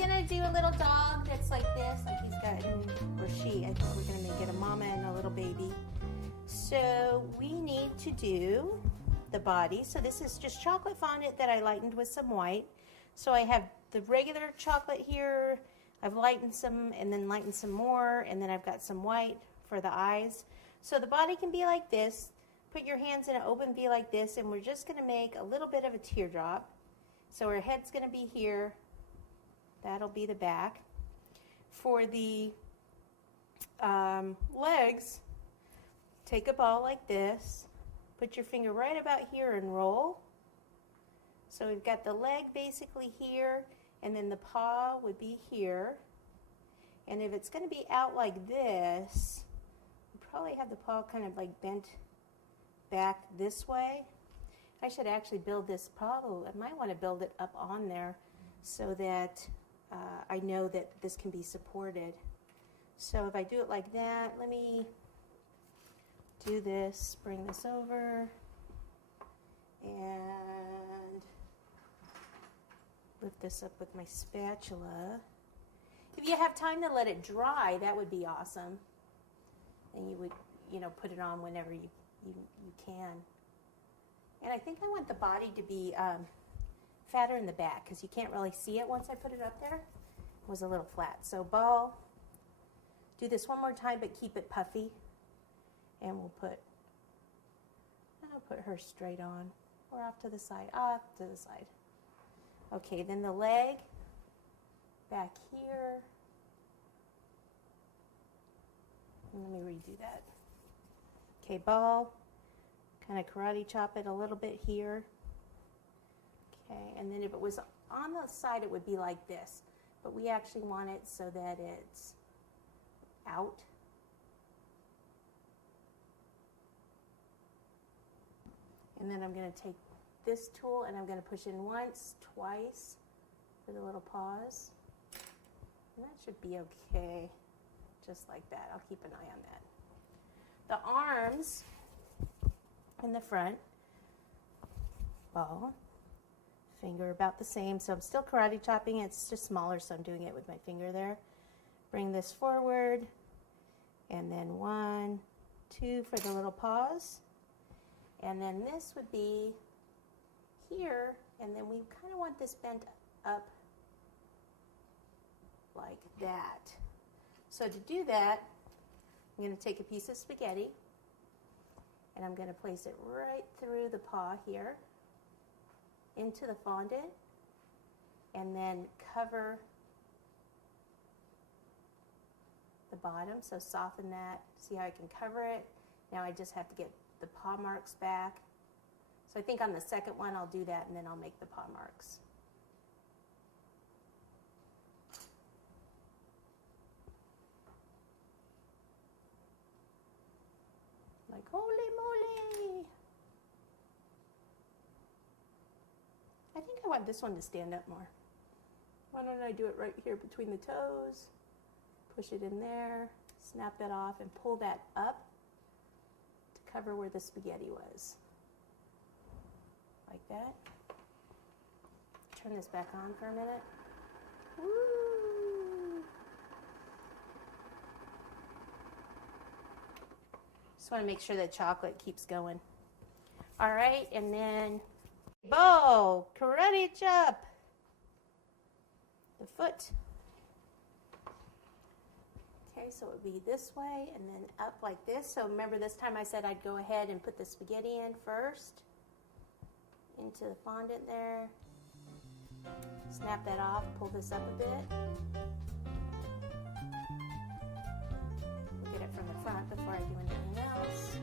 gonna do a little dog that's like this, like he's got, or she, I think we're gonna make it a mama and a little baby. So we need to do the body. So this is just chocolate fondant that I lightened with some white. So I have the regular chocolate here, I've lightened some and then lightened some more, and then I've got some white for the eyes. So the body can be like this. Put your hands in an open V like this, and we're just gonna make a little bit of a teardrop. So her head's gonna be here. That'll be the back. For the legs, take a ball like this, put your finger right about here and roll. So we've got the leg basically here, and then the paw would be here. And if it's going to be out like this, you probably have the paw kind of like bent back this way. I should actually build this paw. I might want to build it up on there so that I know that this can be supported. So if I do it like that, let me do this, bring this over, and lift this up with my spatula. If you have time to let it dry, that would be awesome. And you would, put it on whenever you can. And I think I want the body to be fatter in the back because you can't really see it once I put it up there. It was a little flat. So ball, do this one more time, but keep it puffy. And I'll put her straight on, or off to the side, Okay, then the leg, back here. And let me redo that. Okay, ball, kind of karate chop it a little bit here. Okay, and then if it was on the side, it would be like this. But we actually want it so that it's out. And then I'm going to take this tool and I'm going to push in once, twice for the little paws. And that should be okay, just like that. I'll keep an eye on that. The arms in the front, ball, finger about the same. So I'm still karate chopping. It's just smaller, so I'm doing it with my finger there. Bring this forward, and then 1, 2 for the little paws. And then this would be here, and then we kind of want this bent up like that. So to do that, I'm going to take a piece of spaghetti, and I'm going to place it right through the paw here, into the fondant, and then cover the bottom. So soften that. See how I can cover it? Now I just have to get the paw marks back. So I think on the second one I'll do that, and then I'll make the paw marks. Like holy moly! I think I want this one to stand up more. Why don't I do it right here between the toes? Push it in there, snap that off, and pull that up to cover where the spaghetti was. Like that. Turn this back on for a minute. Woo! Just want to make sure that chocolate keeps going. All right, and then bow, karate chop. The foot. Okay, so it would be this way and then up like this. So remember this time I said I'd go ahead and put the spaghetti in first. Into the fondant there. Snap that off, pull this up a bit. We'll get it from the front before I do anything else.